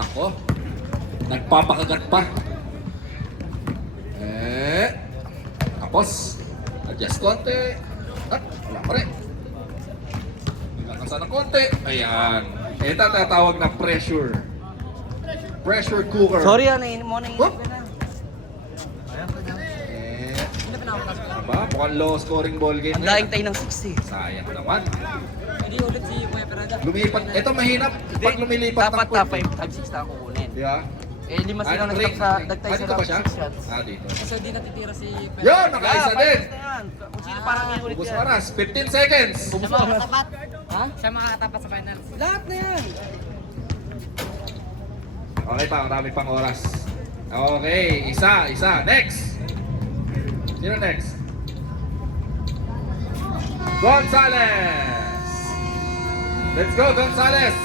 Nako. Nagpapakagat pa. Tapos, adjust konti. At, wala pa rin. Nagkakasa ng konti. Ayan. Ito tatawag na pressure. Pressure cooker. Sorry, nainin mo, nainin Whoop. ka na. Aba, mukhang low scoring ball game. Ang daing tayo ng 60. Sayang naman. Hindi ulit si Kuya Perada. Lumipat. Ito mahirap. Pag lumilipat Dapat ng top 5 times 6 na ako kukunin. Di ba? Eh, lima sila Anong nagtag ring? sa nagtay sa Dito ba siya? 6 shots. Dito. Kasi hindi natitira si Pedro. Yun! Nakaisa din! Kung sino parang yung ulit Ubus yan. oras. 15 seconds. Ubus Siya oras. makatapat. Ha? Siya makatapat sa finals. Lahat na yan. Okay pa, marami pang oras. Okay, isa. Next! Sino next? Gonzales! Let's go, Gonzales!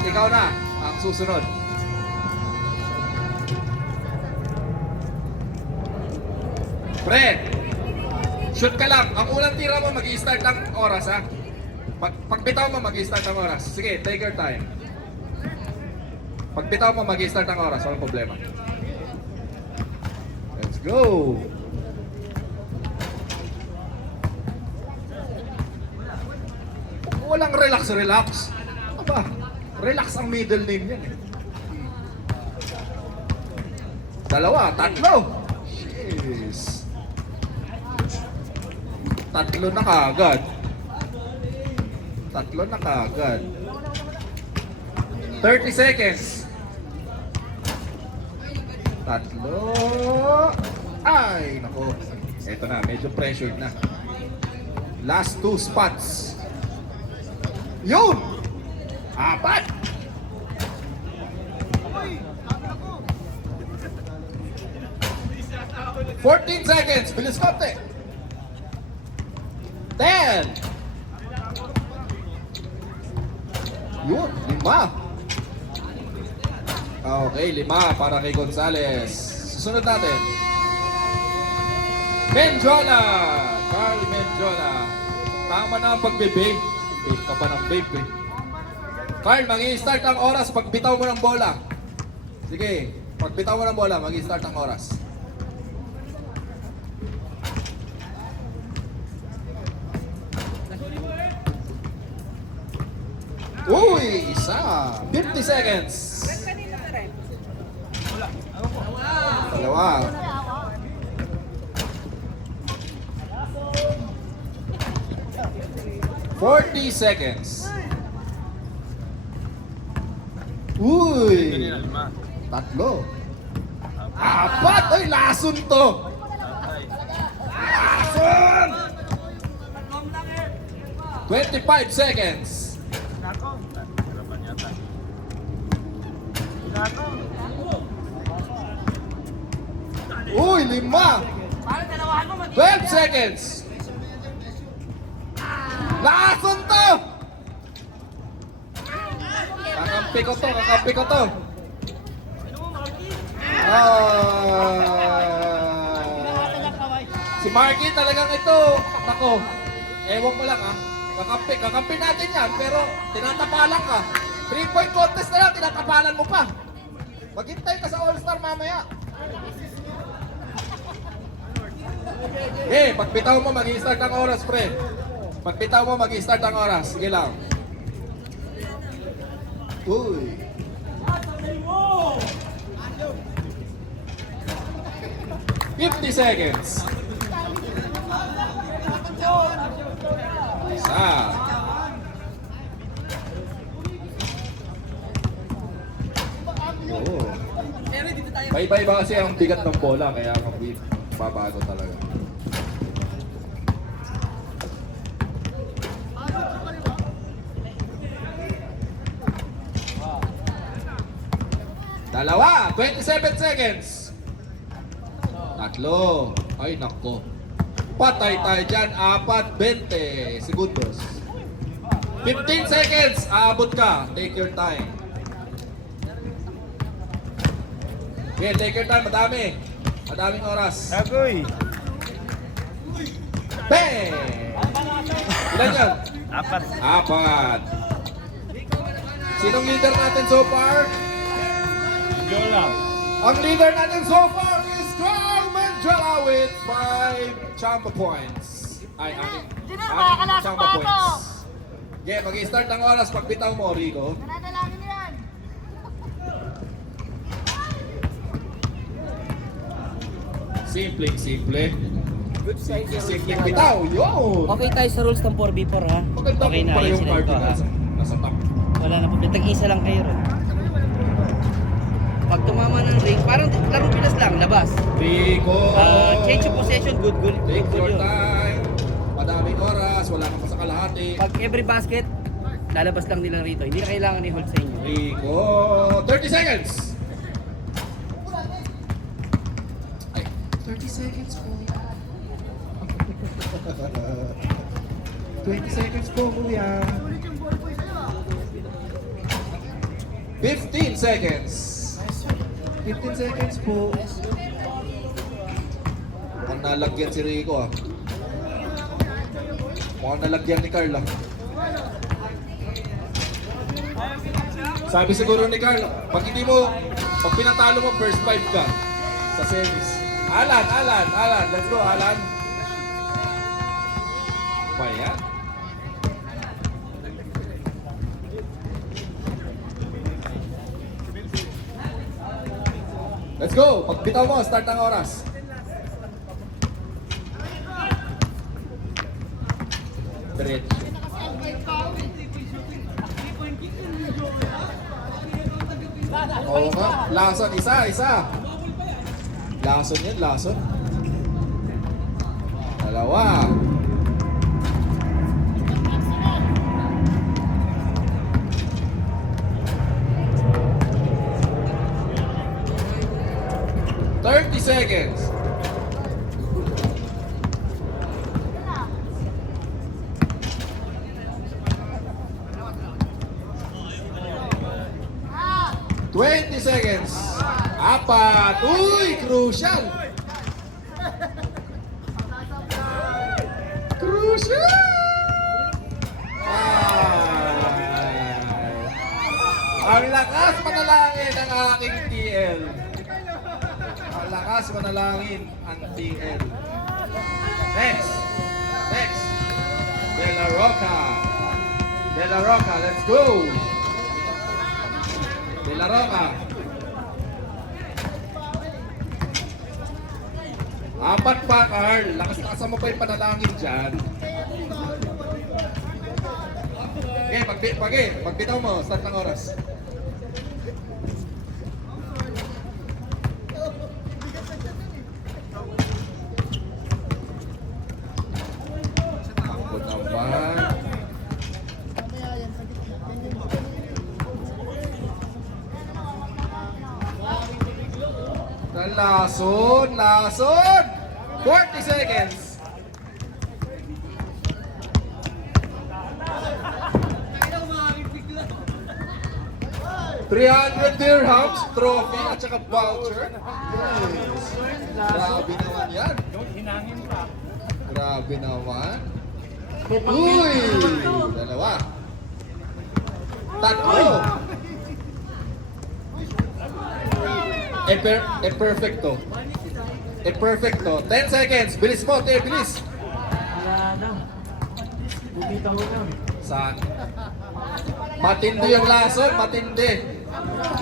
Ikaw na ang susunod. Fred, shoot ka lang. Ang unang tira mo, mag-i-start ang oras, ha? Pagbitaw mo, mag-i-start ang oras. Sige, take your time. Pagbitaw mo, mag-i-start ang oras. Walang problema. Let's go! Walang relax. Aba, relax ang middle name yan eh. Dalawa, tatlo. Jeez. Tatlo na kaagad. 30 seconds. Tatlo. Ay, nako. Ito na, medyo pressured na. Last 2 spots. Yun! 4! 14 seconds. Bilis konti. 10. Yun, 5. Okay, 5 para kay Gonzales. Susunod natin. Menjola. Carl Menjola. Tama na ang pagbe-babe. Babe ka pa ng babe eh. Carl, mag-i-start ang oras pag bitaw mo ng bola. Sige, pag bitaw mo ng bola, mag-i-start ang oras. Uy, isa. 50 seconds. Dalawa. $40 seconds. Uy! 3. 4. Ay, lason to! Lason! 25 seconds. Uy, 5. 12 seconds. Lason to! Kakampi ko to. Si Marky talagang ito. Nako, ewan ko lang ha. Kakampi natin yan, pero tinatapalan ka. 3-point contest na lang, tinatapalan mo pa. Maghintay ka sa All-Star mamaya. Pagbitaw mo, mag-i-start ang oras, pre. Pagbitaw mo, mag-i-start ang oras. Sige lang. Uy. $50 seconds. Isa. Oh. Bye-bye ba kasi ang bigat ng bola, kaya mababago talaga. Dalawa, 27 seconds. 3. Ay, nako. Patay tayo dyan, 20 segundos. 15 seconds, aabot ka. Take your time. Okay, take your time, madaming oras. Agoy! Bang! Ilan yun? 4. 4. Sinong leader natin so far? Mendiola. Ang leader natin so far is Carl Mendiola with 5 Champa points. Ay, ang Champa points. Okay, mag-i-start ang oras. Pagbitaw mo, Rico. Nanadalangin yan. Simple. Simpleng bitaw. Yun! Okay tayo sa rules ng 4v4 ha. Maganda Okay na, pala ayun yung sila card ito ha. nasa top. Wala na po. Tag-isa lang kayo ron. Pag tumama ng ring, parang laro Pinas lang, labas. Rico! Change of possession, good goal. Take Good goal your yun. time. Madaming oras. Wala kang pa sa kalahati. Pag every basket, lalabas lang nila rito. Hindi na kailangan i-hold sa inyo. Rico! 30 seconds! Ay, 30 seconds po. 20 seconds po, kuya. 15 seconds. 15 seconds po. Mukhang nalagyan si Rico ah. Mukhang nalagyan ni Carl ah. Sabi siguro ni Carl, pag hindi mo, pag pinatalo mo, first 5 ka sa service. Alan, let's go Alan. Pa yan. Let's go! Pag bitaw mo, start ang oras. Diretso. Oo nga. Lason, isa. Lason yan, lason. Dalawa. Thirty seconds. Ah! 20 seconds. Apat. Uy, crucial. Crucial. Ay. Ang lakas manalangin ng aking TL. Ang lakas manalangin ang TL. Next. De La Roca, let's go. De La Roca. Apat pa, Carl. Lakas mo pa yung panalangin dyan. Pagbitaw mo, start ng oras. Ako naman. Lason! 40 seconds! $300 dirhams, trophy, at saka voucher. Grabe naman yan. Grabe naman. Uy! Dalawa. Tatlo. Perfecto. Perfecto. 10 seconds. Bilis mo, te, bilis. Saan? Matindi ang lason, matindi.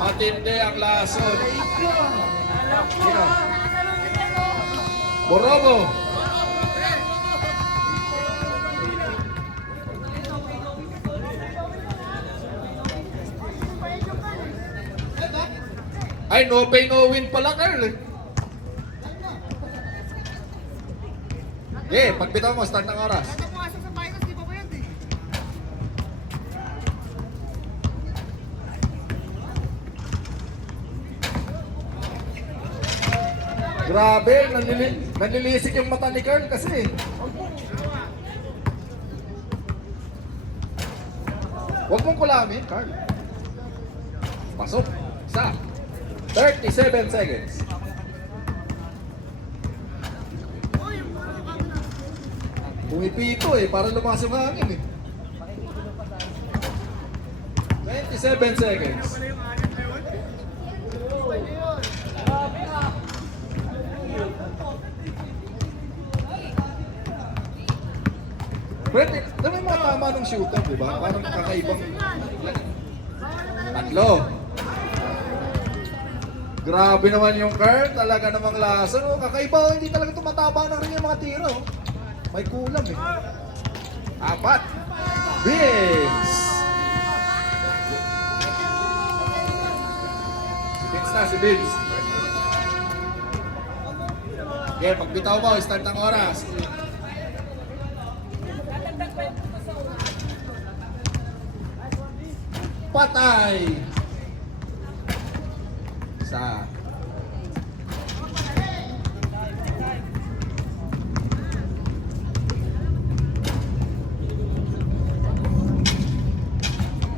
Matindi ang lason. Sino? Borobo. Ay, no pay, no win pala, Carl. Pagbitaw mo, start ng oras. Ito pumasok sa finals, di ba ba yan eh? Grabe, nanlilisik yung mata ni Carl kasi. Huwag mong kulamin, Carl. Pasok. Isa. 37 seconds. Pumipito para lumakas yung hangin 27 seconds. shooter, di ba? Parang kakaibang... Tatlo. Grabe naman yung Carl, talaga namang lasa. No? Kakaiba, hindi talaga tumataba na rin yung mga tiro. May kulam eh. 4. Vince! Si Vince na, si Vince. Okay, pagbitaw mo, start ang oras. Patay! Isa.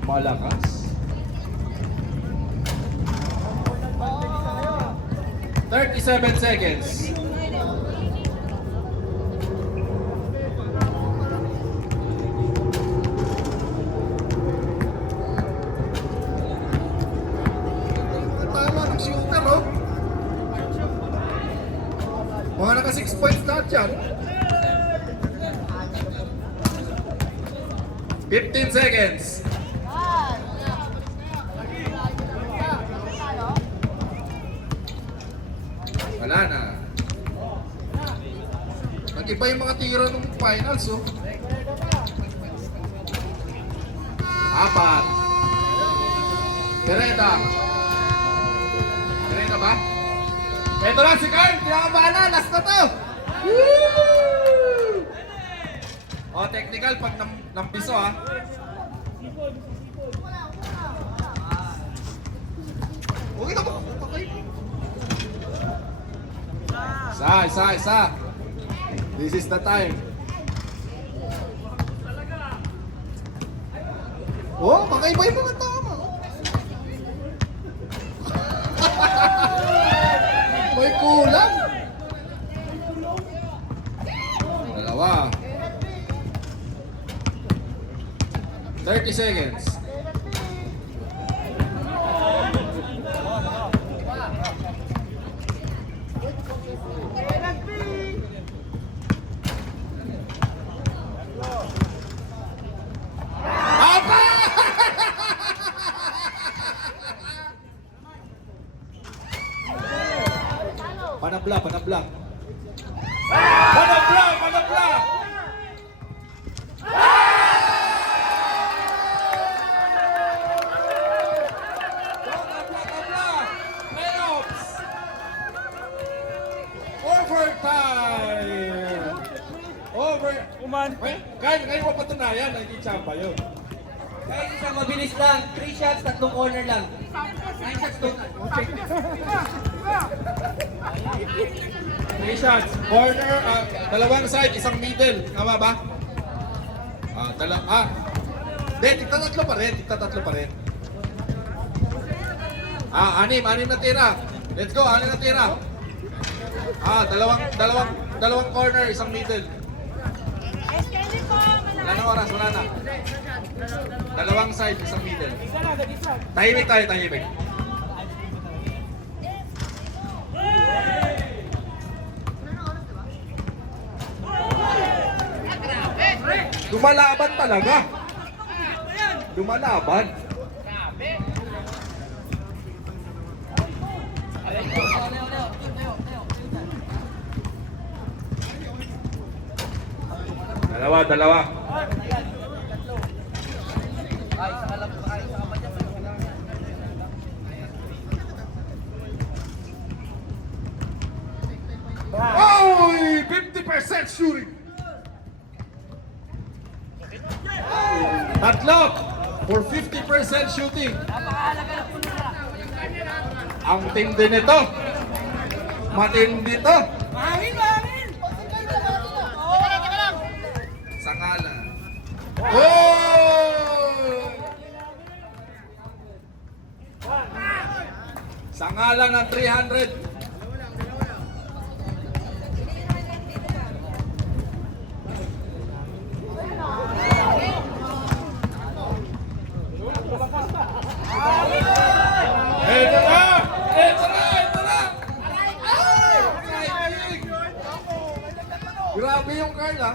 Malakas. 37 seconds. Tama ng shooter, oh. Mga naka 6 points lahat yan. 15 seconds. Wala na. Nag-iba yung mga tiro ng finals, oh. 4. Pereta. Pereta ba? Ito na si Carl. Kinakabahan na. Last na to. Woo! O, technical pag nampiso, ha. Huwag ito mo. Isa. This is the time. Oh, makaiba yung mga tama. May kulang. Dalawa. 30 seconds. Panabla. Panabla. Playoffs. Overtime. Kaya mo patunayan na hindi tsamba yun. Guys, isang mabilis lang. 3 shots, 3 corner lang. 9 shots total. 3 shots. Corner, dalawang side, isang middle. Tama ba? Hindi, tigta-tatlo pa rin. Anim na tira. Let's go, 6 na tira. Dalawang corner, isang middle. Wala na oras, wala na. Dalawang side, isang middle. Tahimik tayo, tahimik. Lumalaban talaga. Lumalaban. Dalawa. Oy! 50% shooting. Tatlo for 50% shooting. Ang tindi nito. Matindi to. Sangala. Oh! Sangalan ng 300. Ito na! Grabe yung Carl, ha?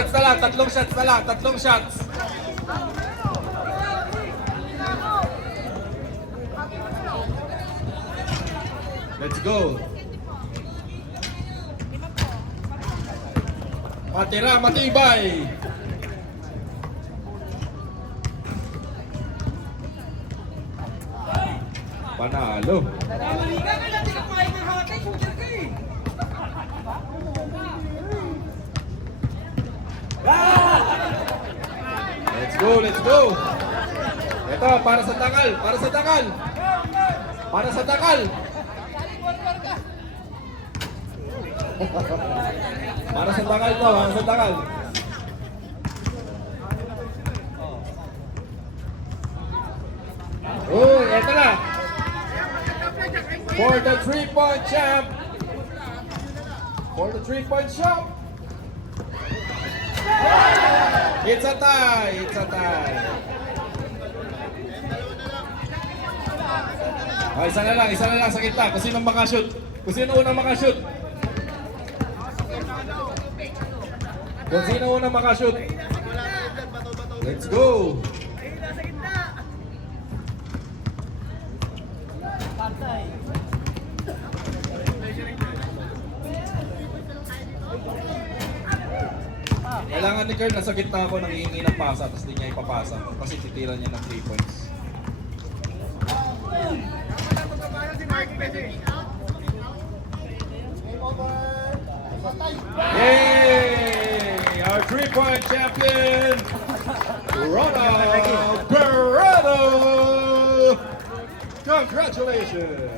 shots na lang, tatlong shots na lang, tatlong shots. Let's go. Matira, matibay. Panalo. Let's go, let's go. Ito, para sa takal, para sa takal. Para sa takal. Para sa takal to, para sa takal. Oh, eto na. For the 3-point champ. For the 3-point shot. It's a tie. It's a tie. Oh, isa na lang sa kita. Kung sino makashoot. Kung sino unang makashoot. Kung sino unang makashoot. Let's go. Kailangan ni Kern, nasa gitna ako, nangihingi ng pasa, tapos di niya ipapasa. Kasi titira niya ng 3 points. Yay! Our 3-point champion, Ronald Perrado! Congratulations!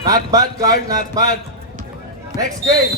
Not bad, Carl, not bad. Next game.